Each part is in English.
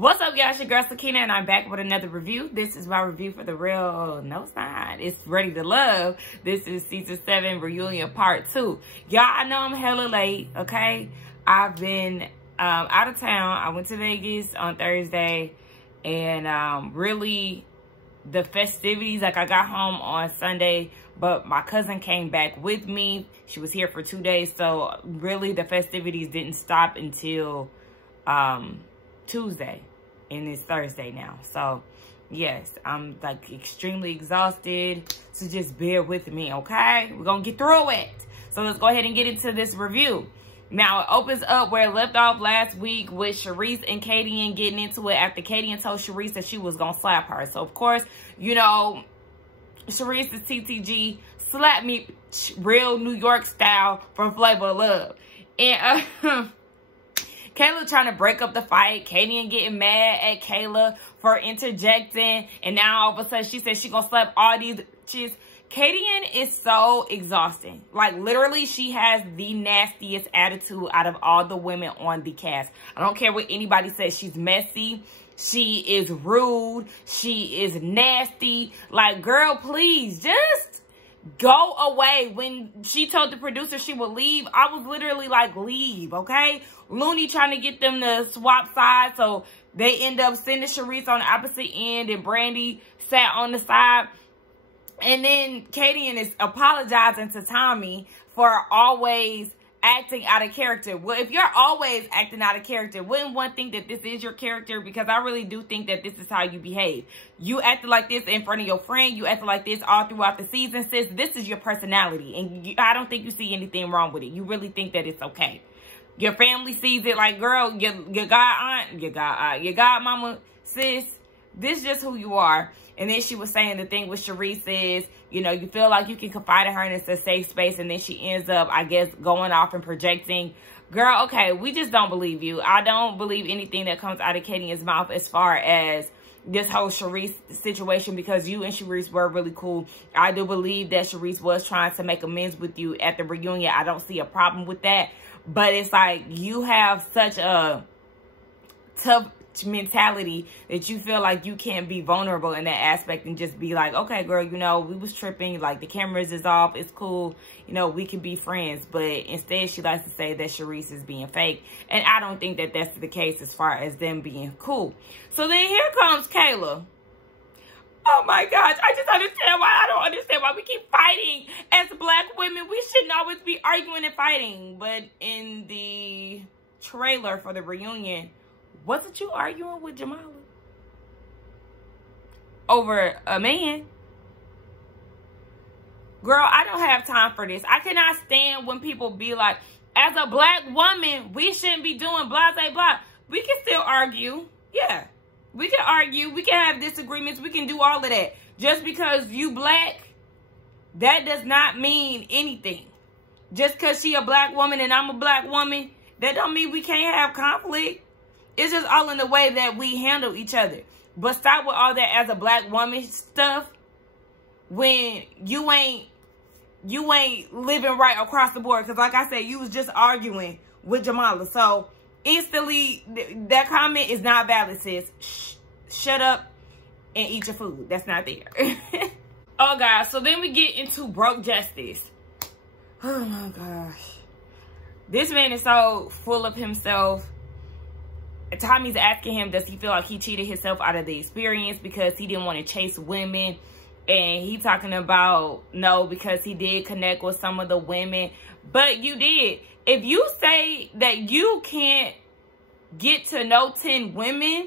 What's up, y'all? It's your girl Sakina, and I'm back with another review. This is my review for the real, no, it's not. It's Ready to Love. This is season 7 reunion part 2. Y'all, I know I'm hella late, okay? I've been out of town. I went to Vegas on Thursday, and really the festivities, like I got home on Sunday, but my cousin came back with me. She was here for 2 days, so really the festivities didn't stop until Tuesday, and it's Thursday now. So yes, I'm like extremely exhausted, so just bear with me, okay? We're gonna get through it. So let's go ahead and get into this review. Now it opens up where it left off last week with Sharice and Katie getting into it after Katie told Sharice that she was gonna slap her. So of course, you know, Sharice is TTG, slap me real New York style from Flavor of Love. And Kayla trying to break up the fight. Katie getting mad at Kayla for interjecting. And now all of a sudden she says she gonna slap all these bitches. Katie is so exhausting. Like literally she has the nastiest attitude out of all the women on the cast. I don't care what anybody says. She's messy. She is rude. She is nasty. Like, girl, please just go away. When she told the producer she would leave, I was literally like, leave, okay? Looney trying to get them to swap sides, so they end up sending Sharice on the opposite end, and Brandy sat on the side. And then Katie is apologizing to Tommy for always acting out of character. Well, if you're always acting out of character, wouldn't one think that this is your character? Because I really do think that this is how you behave. You acted like this in front of your friend. You acted like this all throughout the season, sis. This is your personality. And I don't think you see anything wrong with it. You really think that it's okay. Your family sees it like, girl, your godmama, sis, this is just who you are. And then she was saying the thing with Sharice is, you know, you feel like you can confide in her and it's a safe space. And then she ends up, I guess, going off and projecting. Girl, okay, we just don't believe you. I don't believe anything that comes out of Katie's mouth as far as this whole Sharice situation, because you and Sharice were really cool. I do believe that Sharice was trying to make amends with you at the reunion. I don't see a problem with that. But it's like you have such a tough mentality that you feel like you can't be vulnerable in that aspect and just be like, okay, girl, you know, we was tripping, like the cameras is off, it's cool, you know, we can be friends. But instead she likes to say that Sharice is being fake, and I don't think that that's the case as far as them being cool. So then here comes Kayla. Oh my gosh, I don't understand why we keep fighting as black women. We shouldn't always be arguing and fighting. But in the trailer for the reunion, wasn't you arguing with Jamala over a man? Girl, I don't have time for this. I cannot stand when people be like, as a black woman, we shouldn't be doing blah, blah, blah. We can still argue. Yeah, we can argue. We can have disagreements. We can do all of that. Just because you black, that does not mean anything. Just because she a black woman and I'm a black woman, that don't mean we can't have conflict. It's just all in the way that we handle each other. But stop with all that as a black woman stuff when you ain't living right across the board. Because like I said, you was just arguing with Jamala. So instantly, that comment is not valid, sis. Shut up and eat your food. That's not there. Oh, God. So then we get into broke justice. Oh, my gosh. This man is so full of himself. Tommy's asking him, does he feel like he cheated himself out of the experience because he didn't want to chase women? And he talking about, no, because he did connect with some of the women. But you did. If you say that you can't get to know 10 women,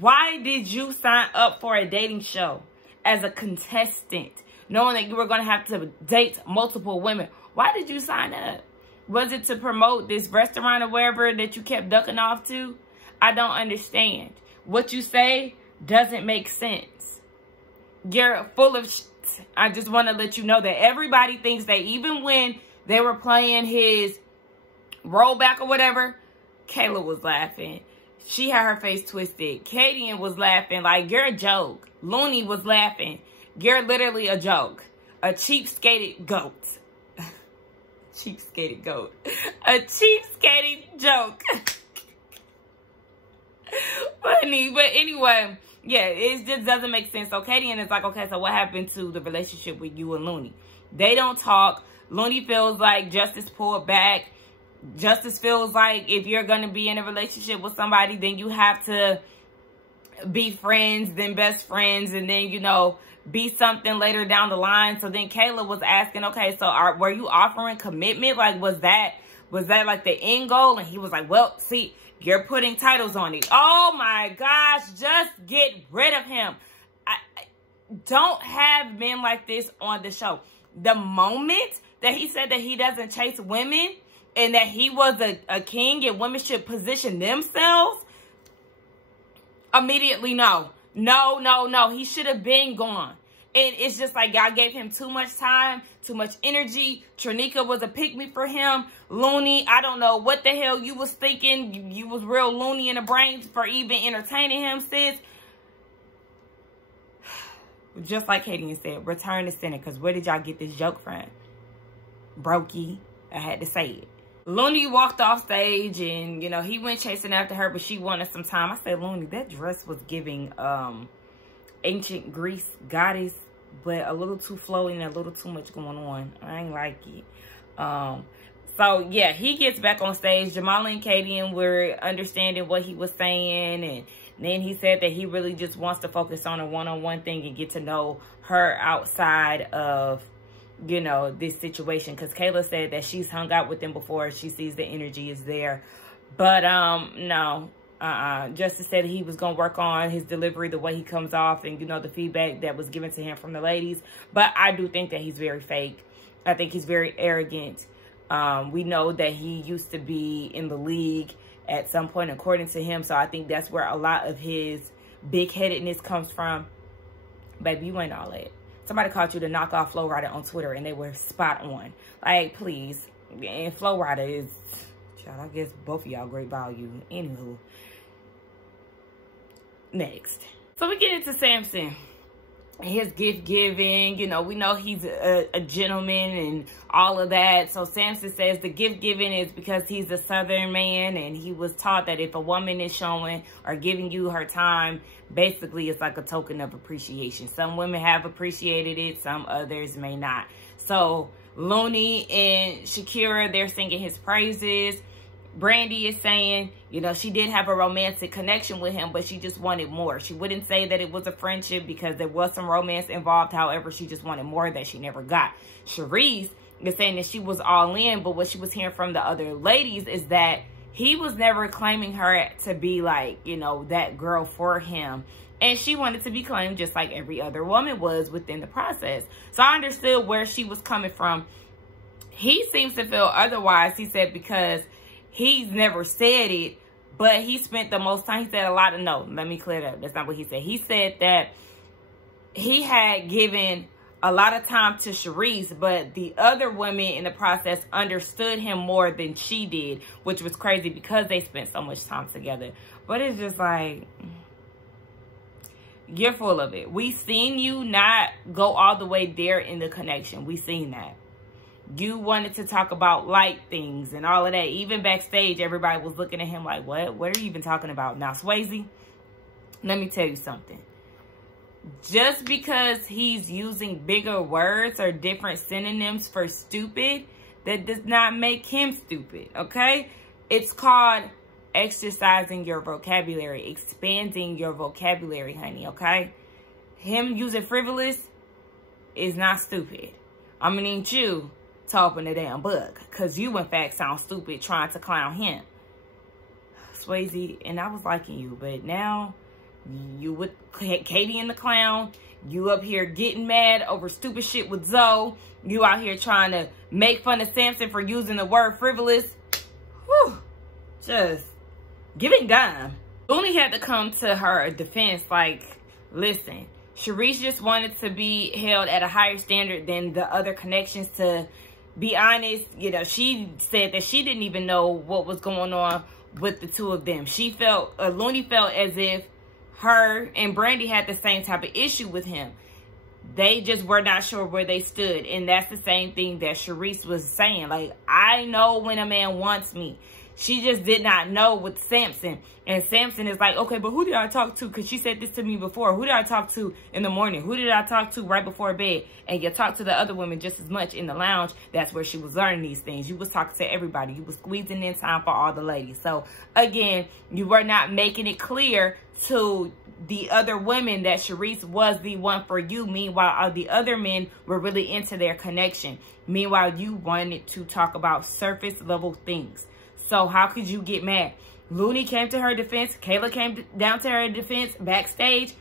why did you sign up for a dating show as a contestant, knowing that you were going to have to date multiple women? Why did you sign up? Was it to promote this restaurant or wherever that you kept ducking off to? I don't understand. What you say doesn't make sense. You're full of shit. I just want to let you know that everybody thinks that even when they were playing his rollback or whatever, Kayla was laughing. She had her face twisted. Katie was laughing like, you're a joke. Looney was laughing. You're literally a joke. A cheap-skated goat. Cheap-skated goat. A cheap-skated joke. But funny. But anyway, yeah, it just doesn't make sense. So Katie and is like, okay, so what happened to the relationship with you and Looney? They don't talk. Looney feels like Justice pulled back. Justice feels like if you're going to be in a relationship with somebody, then you have to be friends, then best friends, and then, you know, be something later down the line. So then Kayla was asking, okay, so were you offering commitment? Like, was that like the end goal? And he was like, well, see, you're putting titles on it. Oh my gosh, just get rid of him. I don't have men like this on the show. The moment that he said that he doesn't chase women and that he was a king and women should position themselves, immediately no. No. He should have been gone. And it's just like y'all gave him too much time, too much energy. Trinika was a pick-me for him. Looney, I don't know what the hell you was thinking. You was real loony in the brains for even entertaining him, sis. Just like Katie said, return to center. Because where did y'all get this joke from? Brokey. I had to say it. Looney walked off stage and, you know, he went chasing after her, but she wanted some time. I said, Looney, that dress was giving ancient Greece goddess, but a little too flowy and a little too much going on. I ain't like it. So, yeah, he gets back on stage. Jamala and Katie were understanding what he was saying, and then he said that he really just wants to focus on a one-on-one thing and get to know her outside of, you know, this situation. Because Kayla said that she's hung out with them before. She sees the energy is there. But, no. Justice said he was going to work on his delivery, the way he comes off, and, you know, the feedback that was given to him from the ladies. But I do think that he's very fake. I think he's very arrogant. We know that he used to be in the league at some point, according to him. So I think that's where a lot of his big-headedness comes from. Baby, you ain't all that. Somebody called you the knockoff Flow Rider on Twitter, and they were spot on. Like, please. And Flow Rider is, child, I guess both of y'all great value. Anywho. Next. So we get into Samson. His gift giving, you know, we know he's a gentleman and all of that. So Samson says the gift giving is because he's a Southern man, and he was taught that if a woman is showing or giving you her time, basically it's like a token of appreciation. Some women have appreciated it, some others may not. So Looney and Shakira, they're singing his praises. Brandy is saying, you know, she did have a romantic connection with him, but she just wanted more. She wouldn't say that it was a friendship because there was some romance involved. However, she just wanted more that she never got. Charisse is saying that she was all in, but what she was hearing from the other ladies is that he was never claiming her to be like, you know, that girl for him. And she wanted to be claimed just like every other woman was within the process. So I understood where she was coming from. He seems to feel otherwise. He said because he's never said it, but he spent the most time. He said a lot of, no, let me clear that up. That's not what he said. He said that he had given a lot of time to Charisse, but the other women in the process understood him more than she did, which was crazy because they spent so much time together. But it's just like, you're full of it. We seen you not go all the way there in the connection. We seen that. You wanted to talk about light things and all of that. Even backstage, everybody was looking at him like, what? What are you even talking about? Now, Swayze, let me tell you something. Just because he's using bigger words or different synonyms for stupid, that does not make him stupid, okay? It's called exercising your vocabulary, expanding your vocabulary, honey, okay? Him using frivolous is not stupid. I'm gonna need you to open the damn book, because you, in fact, sound stupid trying to clown him. Swayze, and I was liking you, but now you with Katie and the clown, you up here getting mad over stupid shit with Zoe, you out here trying to make fun of Samson for using the word frivolous. Whew, just giving dime. Looney had to come to her defense like, listen, Charisse just wanted to be held at a higher standard than the other connections. To be honest, you know, she said that she didn't even know what was going on with the two of them. She felt, Looney felt as if her and Brandy had the same type of issue with him. They just were not sure where they stood. And that's the same thing that Charisse was saying. Like, I know when a man wants me. She just did not know with Samson. And Samson is like, okay, but who did I talk to? Because she said this to me before. Who did I talk to in the morning? Who did I talk to right before bed? And you talk to the other women just as much in the lounge. That's where she was learning these things. You was talking to everybody. You was squeezing in time for all the ladies. So, again, you were not making it clear to the other women that Sharice was the one for you. Meanwhile, the other men were really into their connection. Meanwhile, you wanted to talk about surface level things. So how could you get mad? Looney came to her defense. Kayla came down to her defense backstage.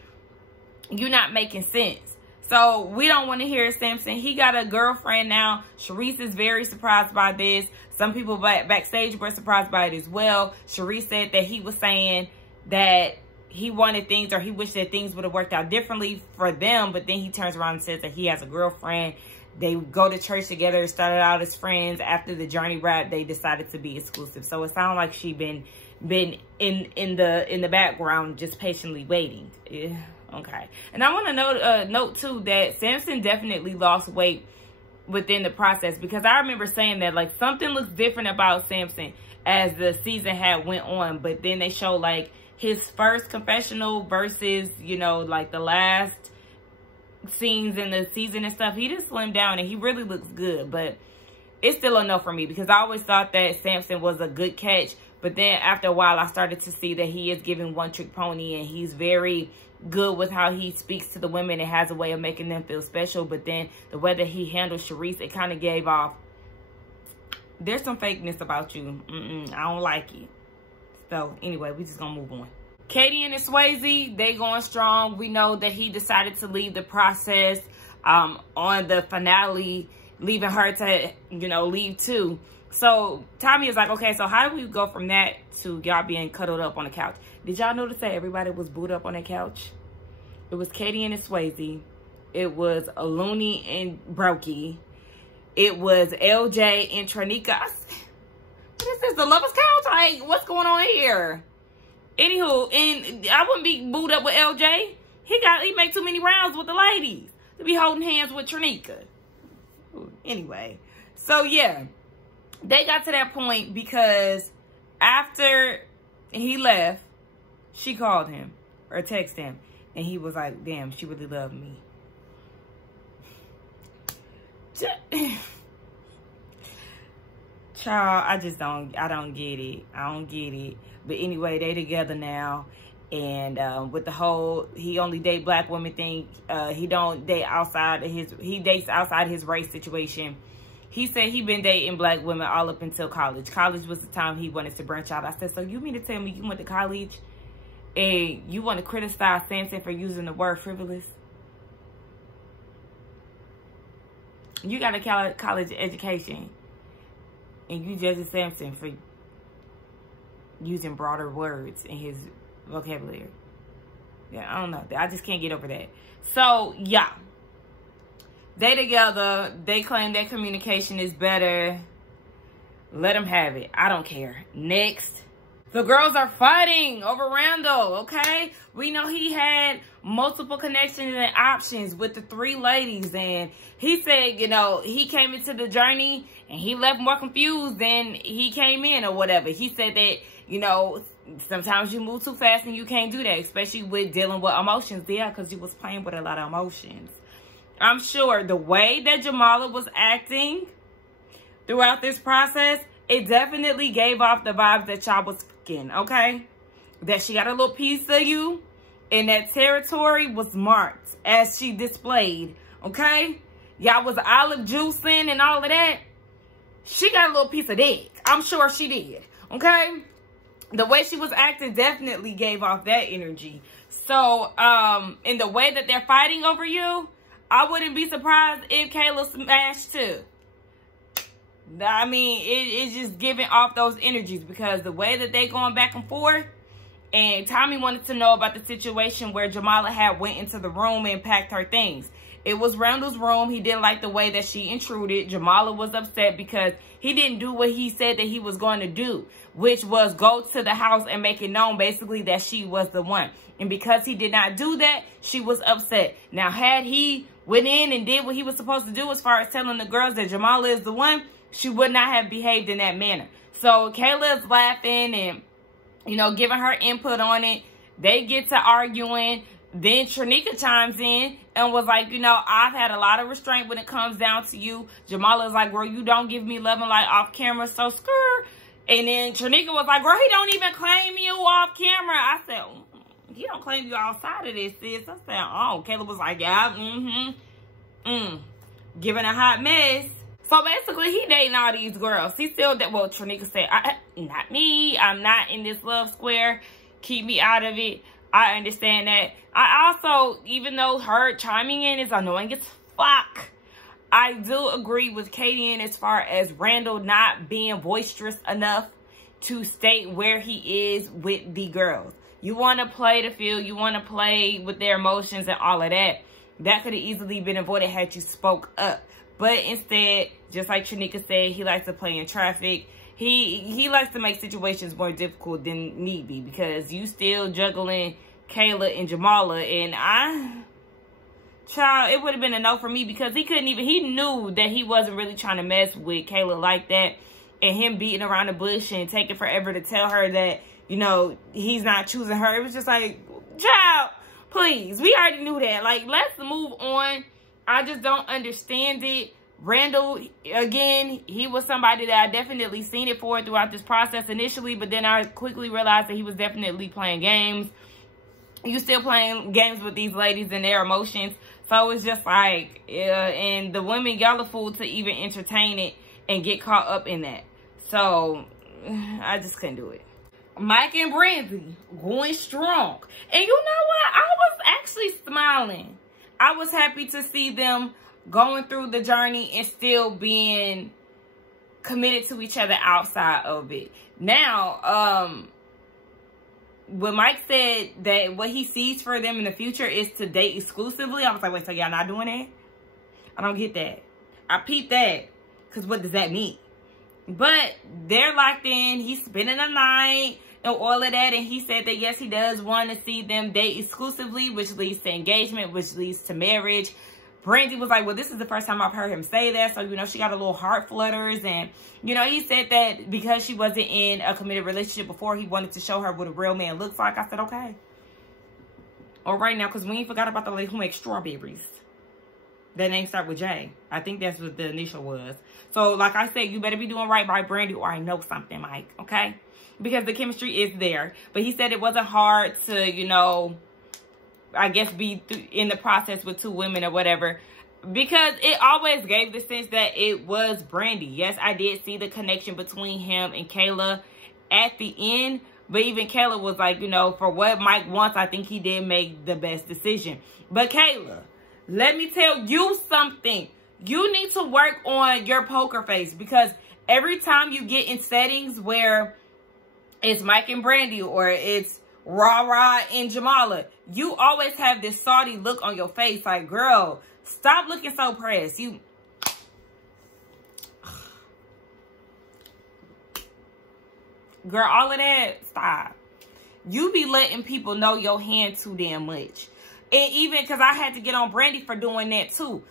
You're not making sense. So we don't want to hear Samson. He got a girlfriend now. Sharice is very surprised by this. Some people backstage were surprised by it as well. Sharice said that he was saying that he wanted things, or he wished that things would have worked out differently for them. But then he turns around and says that he has a girlfriend. They go to church together, started out as friends. After the journey wrapped, they decided to be exclusive. So it sounds like she been in the background, just patiently waiting. Yeah, okay. And I want to note too that Samson definitely lost weight within the process, because I remember saying that like something looks different about Samson as the season had went on. But then they showed like his first confessional versus, you know, like the last scenes in the season and stuff. He just slimmed down and he really looks good. But it's still a no for me, because I always thought that Samson was a good catch. But then after a while, I started to see that he is giving one trick pony, and he's very good with how he speaks to the women and has a way of making them feel special. But then the way that he handles Sharice, it kind of gave off, there's some fakeness about you. I don't like it. So anyway, we just gonna move on. Katie and Swayze, they going strong. We know that he decided to leave the process on the finale, leaving her to, you know, leave too. So Tommy is like, okay, so how do we go from that to y'all being cuddled up on the couch? Did y'all notice that everybody was booed up on that couch? It was Katie and Swayze. It was Looney and Brokey. It was LJ and Tranika. What is this, the lovers couch? Like, what's going on here? Anywho, and I wouldn't be booed up with LJ. He make too many rounds with the ladies to be holding hands with Tranika. Anyway, so yeah, they got to that point because after he left, she called him or texted him, and he was like, damn, she really loved me. Child, I don't get it. I don't get it. But anyway, they together now. And with the whole, he only date black women thing, he don't date outside of he dates outside his race situation. He said he been dating black women all up until college. College was the time he wanted to branch out. I said, so you mean to tell me you went to college and you want to criticize Samson for using the word frivolous? You got a college education and you judge Samson for using broader words in his vocabulary. Yeah, I don't know. I just can't get over that. So, yeah. They together. They claim that communication is better. Let them have it. I don't care. Next. The girls are fighting over Randall, okay? We know he had multiple connections and options with the 3 ladies. And he said, you know, he came into the journey and he left more confused than he came in or whatever. He said that, you know, sometimes you move too fast and you can't do that, especially with dealing with emotions. Yeah, because you was playing with a lot of emotions. I'm sure the way that Jamala was acting throughout this process, it definitely gave off the vibes that y'all was fucking, okay? That she got a little piece of you, and that territory was marked as she displayed, okay? Y'all was olive juicing and all of that. She got a little piece of dick. I'm sure she did, okay? The way she was acting definitely gave off that energy. So, in the way that they're fighting over you, I wouldn't be surprised if Kayla smashed too. I mean, it's just giving off those energies because the way that they going back and forth, and Tommy wanted to know about the situation where Jamala had went into the room and packed her things. It was Randall's room. He didn't like the way that she intruded. Jamala was upset because he didn't do what he said that he was going to do, which was go to the house and make it known basically that she was the one. And because he did not do that, she was upset. Now, had he went in and did what he was supposed to do as far as telling the girls that Jamala is the one, she would not have behaved in that manner. So Kayla's laughing and, you know, giving her input on it. They get to arguing. Then Trinika chimes in and was like, you know, I've had a lot of restraint when it comes down to you. Jamala's like, girl, you don't give me love and light off camera, so screw. And then Trinika was like, girl, he don't even claim you off camera. I said, he don't claim you outside of this, sis. I said, oh. Kayla was like, yeah, giving a hot mess. So basically, he dating all these girls. He still, well, Trinika said, not me. I'm not in this love square. Keep me out of it. I understand that. I also, even though her chiming in is annoying as fuck, I do agree with Katie as far as Randall not being boisterous enough to state where he is with the girls. You want to play the field. You want to play with their emotions and all of that. That could have easily been avoided had you spoke up. But instead, just like Trinika said, he likes to play in traffic. He likes to make situations more difficult than need be, because you still juggling Kayla and Jamala, and child, it would have been a no for me, because he knew that he wasn't really trying to mess with Kayla like that, and him beating around the bush and taking forever to tell her that, you know, he's not choosing her. It was just like, child, please, we already knew that. Like, let's move on. I just don't understand it. Randall, again, he was somebody that I definitely seen it for throughout this process initially, but then I quickly realized that he was definitely playing games. You still playing games with these ladies and their emotions. So it's just like, and the women, y'all are fool to even entertain it and get caught up in that. So I just couldn't do it. Mike and Brandy going strong. And you know what? I was actually smiling. I was happy to see them going through the journey and still being committed to each other outside of it. Now, when Mike said that what he sees for them in the future is to date exclusively, I was like, wait, so y'all not doing that? I don't get that. I peeped that, because what does that mean? But they're locked in. He's spending the night and all of that. And he said that, yes, he does want to see them date exclusively, which leads to engagement, which leads to marriage. Brandy was like, well, this is the first time I've heard him say that. So, you know, she got a little heart flutters. And, you know, he said that because she wasn't in a committed relationship before, he wanted to show her what a real man looks like. I said, okay. All right now, because we ain't forgot about the lady who makes strawberries. That name start with J. I think that's what the initial was. So, like I said, you better be doing right by Brandy, or I know something, Mike. Okay? Because the chemistry is there. But he said it wasn't hard to, you know, I guess be in the process with two women or whatever, because it always gave the sense that it was Brandy. Yes, I did see the connection between him and Kayla at the end, but even Kayla was like, you know, for what Mike wants, I think he did make the best decision. But Kayla, let me tell you something. You need to work on your poker face, because every time you get in settings where it's Mike and Brandy or it's Rah and Jamala, you always have this salty look on your face. Like, girl, stop looking so pressed. You, girl, all of that, stop. You be letting people know your hand too damn much. And even because I had to get on Brandy for doing that too.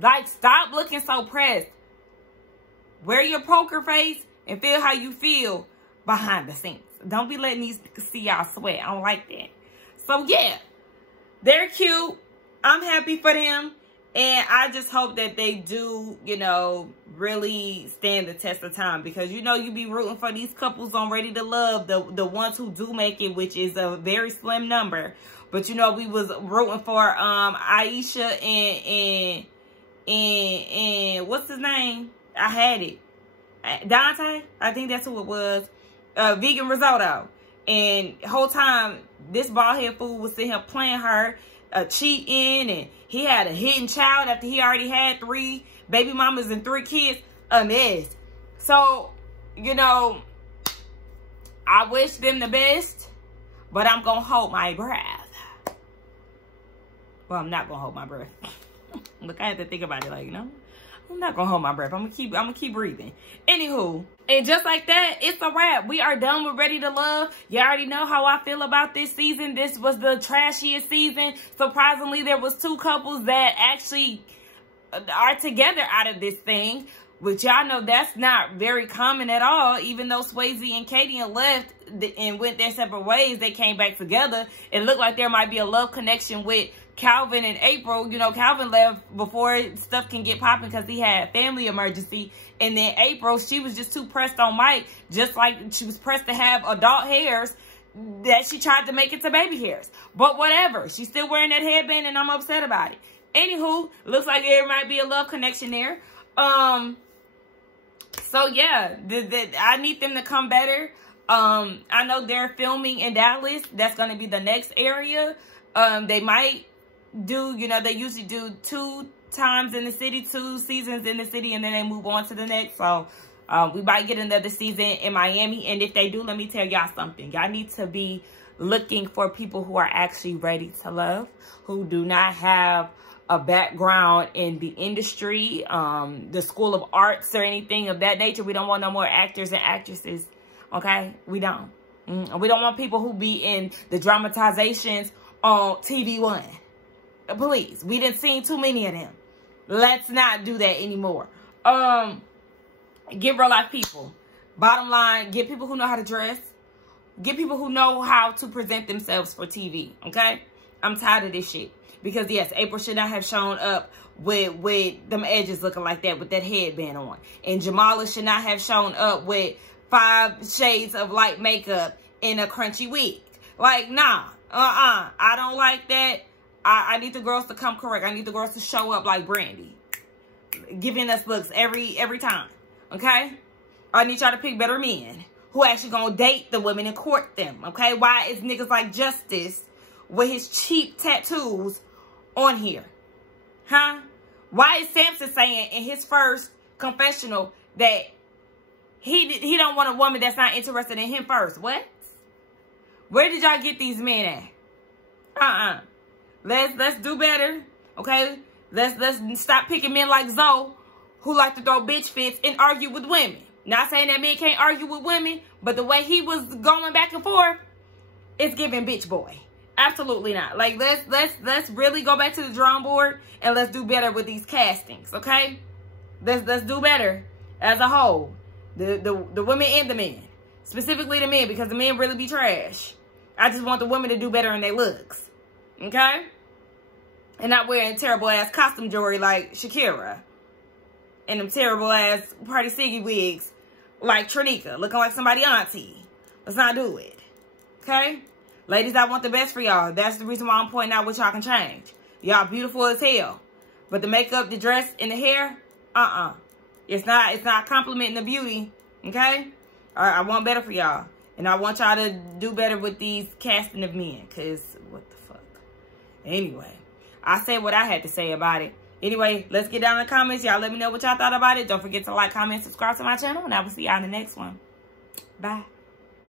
Like, stop looking so pressed. Wear your poker face and feel how you feel behind the scenes. Don't be letting these see y'all sweat. I don't like that. So, yeah. They're cute. I'm happy for them. And I just hope that they do, you know, really stand the test of time. Because, you know, you be rooting for these couples on Ready to Love. The ones who do make it, which is a very slim number. But, you know, we was rooting for Aisha and what's his name? I had it. Dante? I think that's who it was. Vegan Risotto. And the whole time, this bald head fool was sitting here playing her, cheating, and he had a hidden child after he already had 3 baby mamas and 3 kids. A mess. So, you know, I wish them the best, but I'm gonna hold my breath. Well, I'm not gonna hold my breath. Look, I had to think about it, like, you know, I'm not gonna hold my breath. I'm gonna keep breathing. Anywho, and just like that, it's a wrap. We are done with Ready to Love. You already know how I feel about this season. This was the trashiest season. Surprisingly, there was 2 couples that actually are together out of this thing. Which y'all know that's not very common at all. Even though Swayze and Katie left and went their separate ways, they came back together. It looked like there might be a love connection with Calvin and April. You know, Calvin left before stuff can get popping because he had family emergency. And then April, she was just too pressed on Mike, just like she was pressed to have adult hairs, that she tried to make it to baby hairs. But whatever, she's still wearing that headband and I'm upset about it. Anywho, looks like there might be a love connection there. So yeah, I need them to come better. I know they're filming in Dallas. That's going to be the next area. They might do, you know, they usually do 2 times in the city, 2 seasons in the city, and then they move on to the next. So we might get another season in Miami. And if they do, let me tell y'all something. Y'all need to be looking for people who are actually ready to love, who do not have a background in the industry, the school of arts or anything of that nature. We don't want no more actors and actresses, okay? We don't. We don't want people who be in the dramatizations on TV One. Please, we done seen too many of them. Let's not do that anymore. Get real life people. Bottom line, get people who know how to dress. Get people who know how to present themselves for TV, okay? I'm tired of this shit. Because, yes, April should not have shown up with them edges looking like that with that headband on. And Jamala should not have shown up with 5 shades of light makeup in a crunchy wig. Like, nah. I don't like that. I need the girls to come correct. I need the girls to show up like Brandy. Giving us looks every time. Okay? I need y'all to pick better men who actually gonna date the women and court them. Okay? Why is niggas like Justice with his cheap tattoos on here? Huh? Why is Samson saying in his first confessional that he don't want a woman that's not interested in him first? What? Where did y'all get these men at? Let's do better. Okay? Let's stop picking men like Zoe who like to throw bitch fits and argue with women. Not saying that men can't argue with women, but the way he was going back and forth, it's giving bitch boy. Absolutely not. Like, let's really go back to the drawing board and let's do better with these castings, okay? Let's do better as a whole. The women and the men. Specifically the men, because the men really be trash. I just want the women to do better in their looks. Okay? And not wearing terrible ass costume jewelry like Shakira. And them terrible ass Party City wigs like Trinica, looking like somebody auntie. Let's not do it. Okay? Ladies, I want the best for y'all. That's the reason why I'm pointing out what y'all can change. Y'all beautiful as hell. But the makeup, the dress, and the hair, It's not complimenting the beauty. Okay? I want better for y'all. And I want y'all to do better with these casting of men. Because, what the fuck? Anyway, I said what I had to say about it. Anyway, let's get down in the comments. Y'all let me know what y'all thought about it. Don't forget to like, comment, subscribe to my channel. And I will see y'all in the next one. Bye.